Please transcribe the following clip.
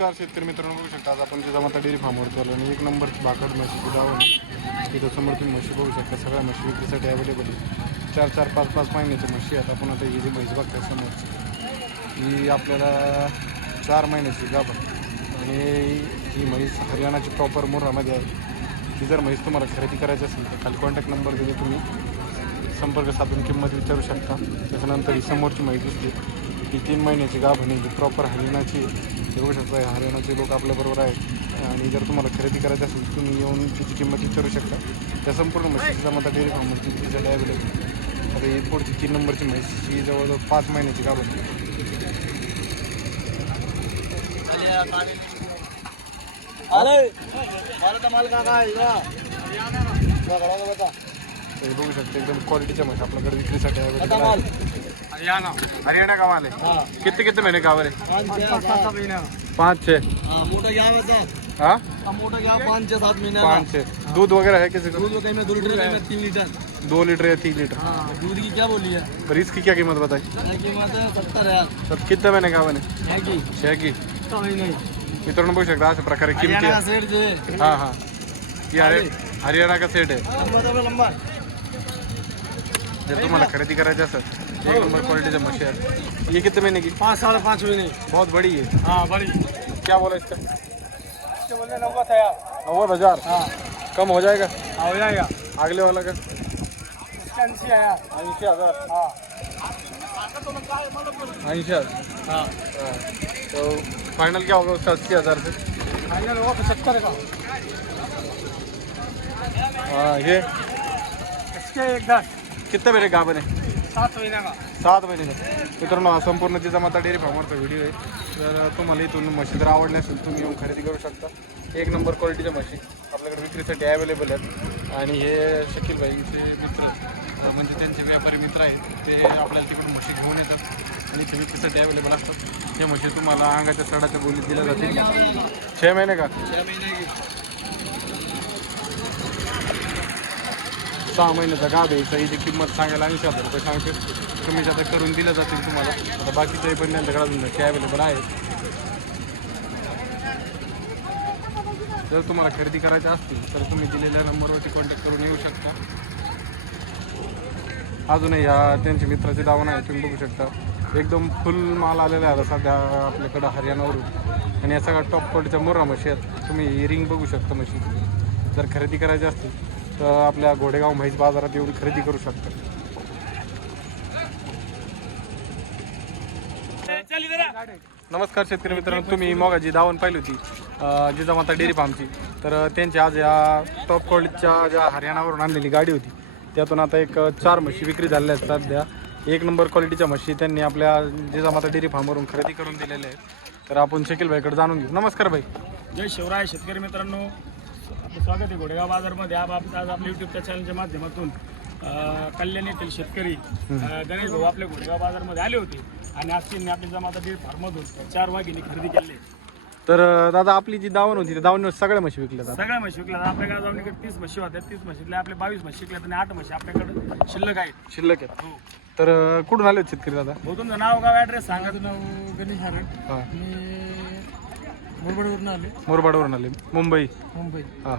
नमस्कार शेतकरी मित्रांनो बघू शकता आज आपण जिजामाता डेअरी फार्मवर चालू आणि एक नंबर भाकड म्हशीची दावण तिथं समोर तुम्ही म्हशी बघू शकता सगळ्या म्हशी विक्रीसाठी अवेलेबल आहे चार चार पाच पाच महिन्याच्या म्हशी आहेत. आपण आता ही जी म्हैस बघताय समोर ही आपल्याला चार महिन्याची गाभा आणि ही म्हैस हरियाणाची प्रॉपर मोरामध्ये आहे. ती जर म्हैस तुम्हाला खरेदी करायची असेल तर खाली कॉन्टॅक्ट नंबर दिले तुम्ही संपर्क साधून किंमत विचारू शकता. त्याच्यानंतर ही समोरची माहिती दिसली ही तीन महिन्याची गाभणी ही प्रॉपर हरियाणाची बघू शकता हरियाणाचे लोक आपल्याबरोबर आहेत. आणि जर तुम्हाला खरेदी करायची असेल तर तुम्ही येऊन तिची किंमत विचारू शकता. त्या संपूर्ण म्हशीचा मता डेअरी फार्मवरती तिच्यासाठी अवेलेबल आता ही पुढची तीन नंबरची म्हैस ही जवळजवळ पाच महिन्याची आहे. का बघा शकता एकदम क्वालिटीच्या म्हशी आपल्याकडे विक्रीसाठी अवेलेबल आहे हरियाणा हरियाणा का माल हा. किती किती महिने गावर आहे? पाच छे पाच छे. हा हा? हा पाच सात महिना पाच छे. दूध वगैरह है किसी को दूध कहीं में दो लीटर तीन लीटर. दो लीटर या तीन लीटर. हाँ दूध की क्या बोली है? पर इसकी क्या कीमत बताई? कीमत है? सत्तर है तर किती महिने है की. छे की. इतना महीने. मित्रांनो बघू शकता अशा प्रकारे किमती का है हा हा. ही हरि हरियाणा का सेट आहे? लंबा. जर तुम्हाला खरेदी करायची असेल एक नंबर क्वालिटीच्या म्हशी आहेत ये कितने महीने की? पाँच साढ़े पाँच महीने। बहुत बड़ी है। हाँ बड़ी। क्या बोला इसका? यार हज़ार। हाँ। कम हो जाएगा? हो जाएगा। अगले वाला का? है ऐंशी हज़ार। हाँ। ऐंशी हज़ार। हाँ। हाँ. तो फाइनल क्या होगा उसका अस्सी हज़ार से? फाइनल होगा पचहत्तर का। हाँ ये? इसके एक दस। कितने मेरे गाभन है? सात महीने का सात महिने मित्रांनो हा संपूर्ण जिजामाता डेअरी फार्मवरचा व्हिडिओ आहे. जर तुम्हाला इथून म्हशी जर आवडली असेल तुम्ही येऊन खरेदी करू शकता. एक नंबर क्वालिटीच्या म्हशी आपल्याकडे विक्रीसाठी अवेलेबल आहेत. आणि हे शकील भाईंचे मित्र म्हणजे त्यांचे व्यापारी मित्र आहेत ते आपल्याला तिकडून म्हशी घेऊन येतात. आणि ते विक्रीसाठी अवेलेबल असतात. हे म्हशी तुम्हाला अंगाच्या सडाच्या बोलीत दिल्या जातील. छे महिने का? छः महीने सहा महिन्याचा गाभ यायचा हिची किंमत सांगायला ऐंशी हजार रुपये सांगते. कमी जास्त करून दिल्या जातील तुम्हाला. आता बाकीच्याही पण त्यांच्याकडे अजून ते अवेलेबल आहेत जर तुम्हाला खरेदी करायची असतील तर तुम्ही दिलेल्या नंबरवरती कॉन्टॅक्ट करून येऊ शकता. अजूनही ह्या त्यांच्या मित्राचे दावण आहे तुम्ही बघू शकता. एकदम फुल माल आलेला आहे आता सध्या आपल्याकडं हरियाणावरून. आणि या सगळ्या टॉप क्वालिटीच्या मोरा म्हशी आहेत. तुम्ही रिंग बघू शकता म्हशी जर खरेदी करायची असतील तर आपल्या घोडेगाव म्हैस बाजारात येऊन खरेदी करू शकता. नमस्कार शेतकरी मित्रांनो तुम्ही मोगाची दावण पाहिली होती जिजामाता डेअरी फार्मची. तर अं, त्यांच्या आज या टॉप क्वालिटीच्या ज्या हरियाणावरून आणलेली गाडी होती त्यातून आता एक चार म्हशी विक्री झालेल्या आहेत सध्या. एक नंबर क्वालिटीच्या म्हशी त्यांनी आपल्या जिजामाता डेअरी फार्मवरून खरेदी करून दिलेल्या आहेत. तर आपण शकील भाईकडे जाणून घेऊ. नमस्कार भाई. जय शिवराय शेतकरी मित्रांनो. आपलं स्वागत आहे घोडेगाव बाजारमध्ये. आप आप- आज आपल्या युट्यूबच्या चॅनलच्या माध्यमातून अं, कल्याण येथील शेतकरी गणेश भाऊ आपल्या घोडेगाव बाजारमध्ये आले होते. आणि आज त्यांनी आपल्या जमाता दीड फार्ममधून चार वाघिणी खरेदी केली तर दादा आपली जी दावण होती त्या दावणीवर सगळ्या म्हशी विकल्या जातात. सगळ्या म्हशी विकल्या आपल्या गावाकडे तीस म्हशी होत्या. तीस म्हशीतल्या आपल्या बावीस म्हशी विकल्या आणि आठ म्हशी आपल्याकडे शिल्लक आहेत. शिल्लक आहेत. हो. तर कुठून आले होते शेतकरी दादा? भाऊ तुमचं नाव गाव ॲड्रेस सांगा. नाव गणेश मी मुरबडवरून आले. मोरबाडवरून आले. मुंबई. मुंबई. हां.